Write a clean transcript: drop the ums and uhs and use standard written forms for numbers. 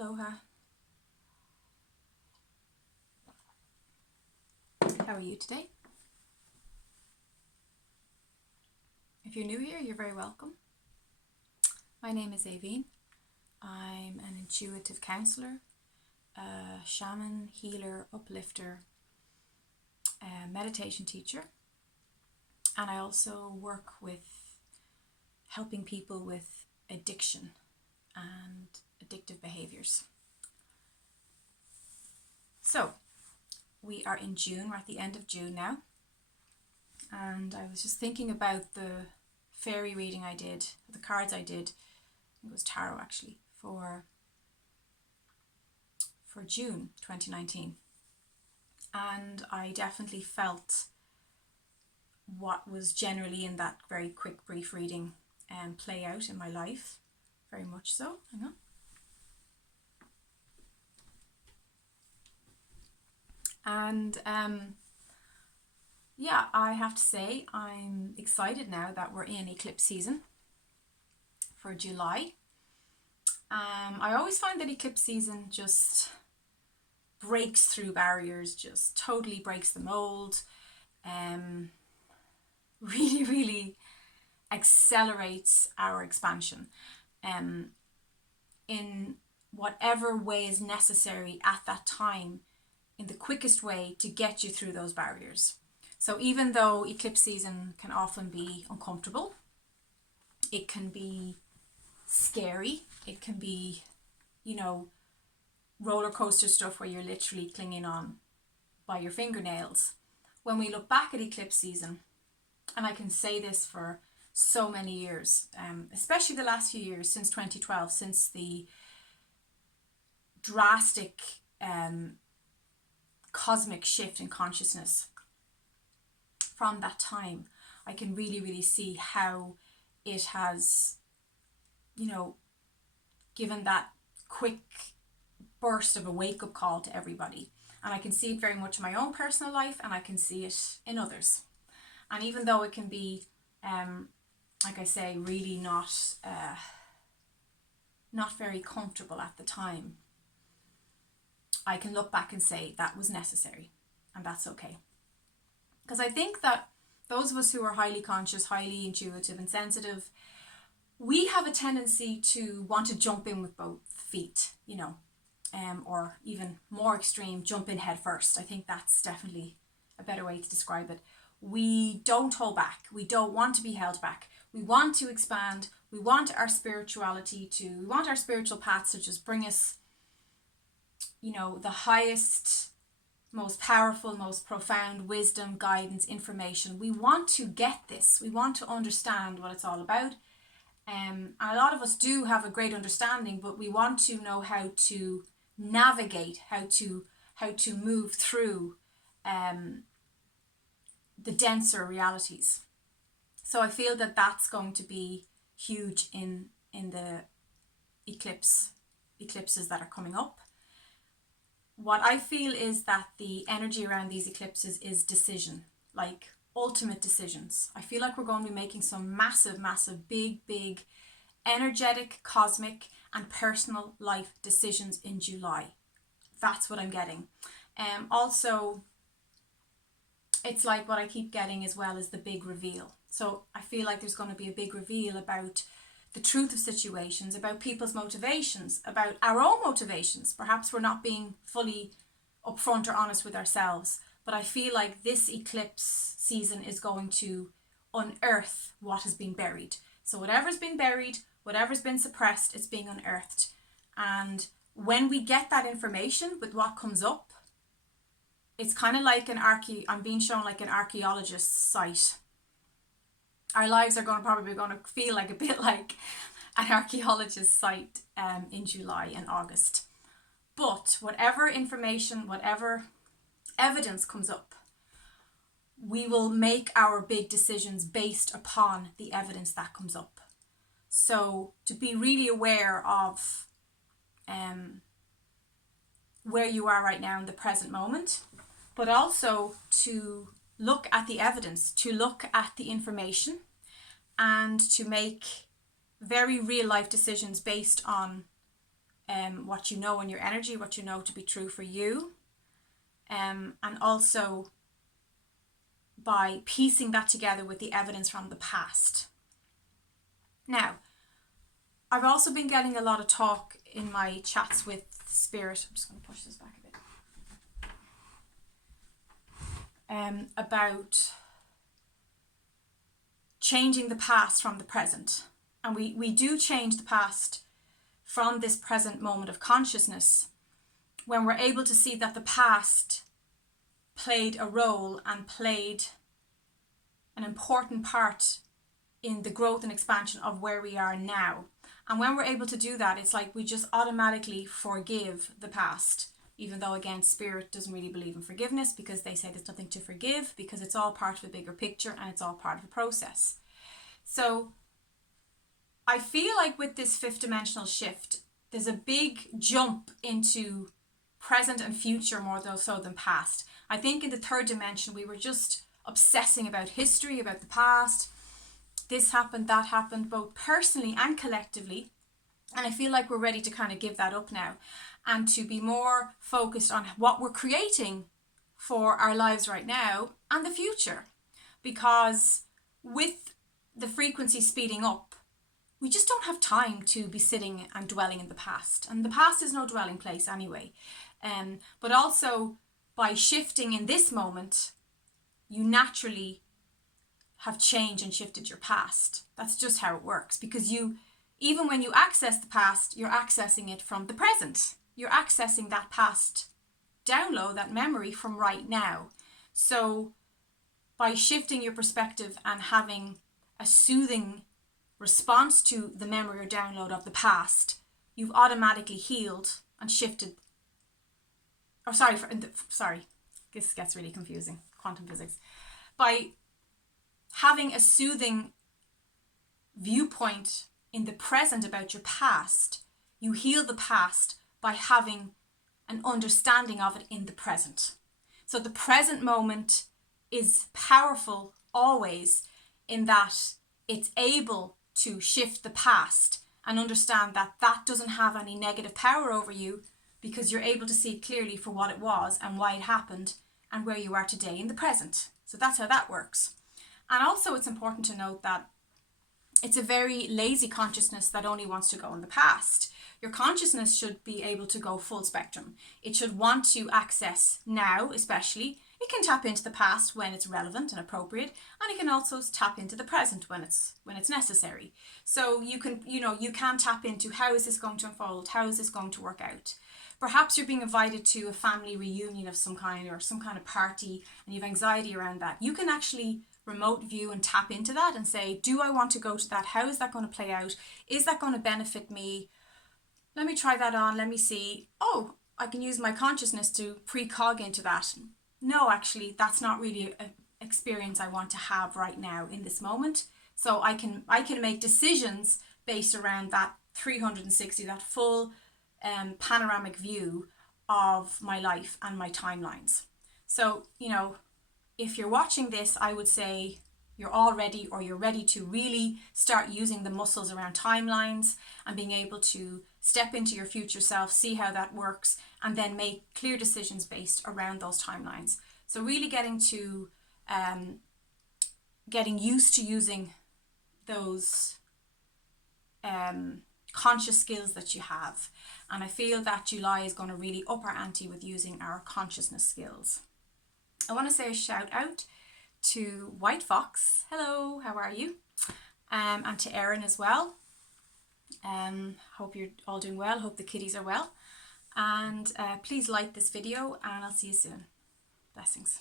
Aloha. How are you today? If you're new here, you're very welcome. My name is Aveen. I'm an intuitive counselor, a shaman, healer, uplifter, a meditation teacher, and I also work with helping people with addiction and addictive behaviors. So, we are in June, we're at the end of June now, and I was just thinking about the fairy reading I did, the cards I did, it was tarot actually, for June 2019. And I definitely felt what was generally in that very quick brief reading play out in my life, very much so. Hang on. And yeah, I have to say I'm excited now that we're in eclipse season for July. I always find that eclipse season just breaks through barriers, just totally breaks the mold, really accelerates our expansion in whatever way is necessary at that time, in the quickest way to get you through those barriers. So even though eclipse season can often be uncomfortable, it can be scary, it can be, roller coaster stuff where you're literally clinging on by your fingernails. When we look back at eclipse season, and I can say this for so many years, especially the last few years since 2012, since the drastic cosmic shift in consciousness, from that time I can really see how it has given that quick burst of a wake-up call to everybody. And I can see it very much in my own personal life, and I can see it in others. And even though it can be like I say, really not very comfortable at the time, I can look back and say that was necessary, and that's okay. Because I think that those of us who are highly conscious, highly intuitive and sensitive, we have a tendency to want to jump in with both feet, or even more extreme, jump in head first. I think that's definitely a better way to describe it. We don't hold back. We don't want to be held back. We want to expand. We want our spirituality we want our spiritual paths to just bring us, the highest, most powerful, most profound wisdom, guidance, information. We want to get this. We want to understand what it's all about. And a lot of us do have a great understanding, but we want to know how to navigate, how to move through the denser realities. So I feel that that's going to be huge in the eclipses that are coming up. What I feel is that the energy around these eclipses is decision, like ultimate decisions. I feel like we're going to be making some massive, big, energetic, cosmic and personal life decisions in July. That's what I'm getting. Also, it's like what I keep getting as well as the big reveal. So I feel like there's going to be a big reveal about the truth of situations, about people's motivations, about our own motivations. Perhaps we're not being fully upfront or honest with ourselves, but I feel like this eclipse season is going to unearth what has been buried. So whatever's been buried, whatever's been suppressed, it's being unearthed. And when we get that information with what comes up, it's kind of like I'm being shown like an archaeologist's site. Our lives are probably going to feel like a bit like an archaeologist's site in July and August. But whatever information, whatever evidence comes up, we will make our big decisions based upon the evidence that comes up. So to be really aware of where you are right now in the present moment, but also to look at the evidence, to look at the information, and to make very real life decisions based on what you know in your energy, what you know to be true for you, and also by piecing that together with the evidence from the past. Now, I've also been getting a lot of talk in my chats with Spirit. I'm just going to push this back a bit. About changing the past from the present. And we do change the past from this present moment of consciousness when we're able to see that the past played a role and played an important part in the growth and expansion of where we are now. And when we're able to do that, it's like we just automatically forgive the past, even though, again, Spirit doesn't really believe in forgiveness because they say there's nothing to forgive because it's all part of a bigger picture and it's all part of a process. So I feel like with this fifth dimensional shift, there's a big jump into present and future more so than past. I think in the third dimension, we were just obsessing about history, about the past. This happened, that happened, both personally and collectively. And I feel like we're ready to kind of give that up now and to be more focused on what we're creating for our lives right now and the future. Because with the frequency speeding up, we just don't have time to be sitting and dwelling in the past. And the past is no dwelling place anyway. But also by shifting in this moment, you naturally have changed and shifted your past. That's just how it works, because even when you access the past, you're accessing it from the present. You're accessing that past download, that memory from right now. So by shifting your perspective and having a soothing response to the memory or download of the past, you've automatically healed and shifted. This gets really confusing. Quantum physics. By having a soothing viewpoint in the present about your past, you heal the past by having an understanding of it in the present. So the present moment is powerful always in that it's able to shift the past and understand that that doesn't have any negative power over you, because you're able to see it clearly for what it was and why it happened and where you are today in the present. So that's how that works. And also it's important to note that it's a very lazy consciousness that only wants to go in the past. Your consciousness should be able to go full spectrum. It should want to access now, especially. It can tap into the past when it's relevant and appropriate, and it can also tap into the present when it's necessary. So you can tap into, how is this going to unfold? How is this going to work out? Perhaps you're being invited to a family reunion of some kind or some kind of party and you have anxiety around that. You can actually remote view and tap into that and say, do I want to go to that? How is that going to play out? Is that going to benefit me? Let me try that on. Let me see. Oh, I can use my consciousness to precog into that. No, actually, that's not really an experience I want to have right now in this moment. So I can make decisions based around that 360, that full panoramic view of my life and my timelines. So, if you're watching this, I would say you're all ready, or you're ready to really start using the muscles around timelines and being able to step into your future self, see how that works, and then make clear decisions based around those timelines. So really getting used to using those conscious skills that you have. And I feel that July is going to really up our ante with using our consciousness skills. I want to say a shout out to White Fox. Hello, how are you? And to Erin as well. Hope you're all doing well. Hope the kiddies are well. And please like this video, and I'll see you soon. Blessings.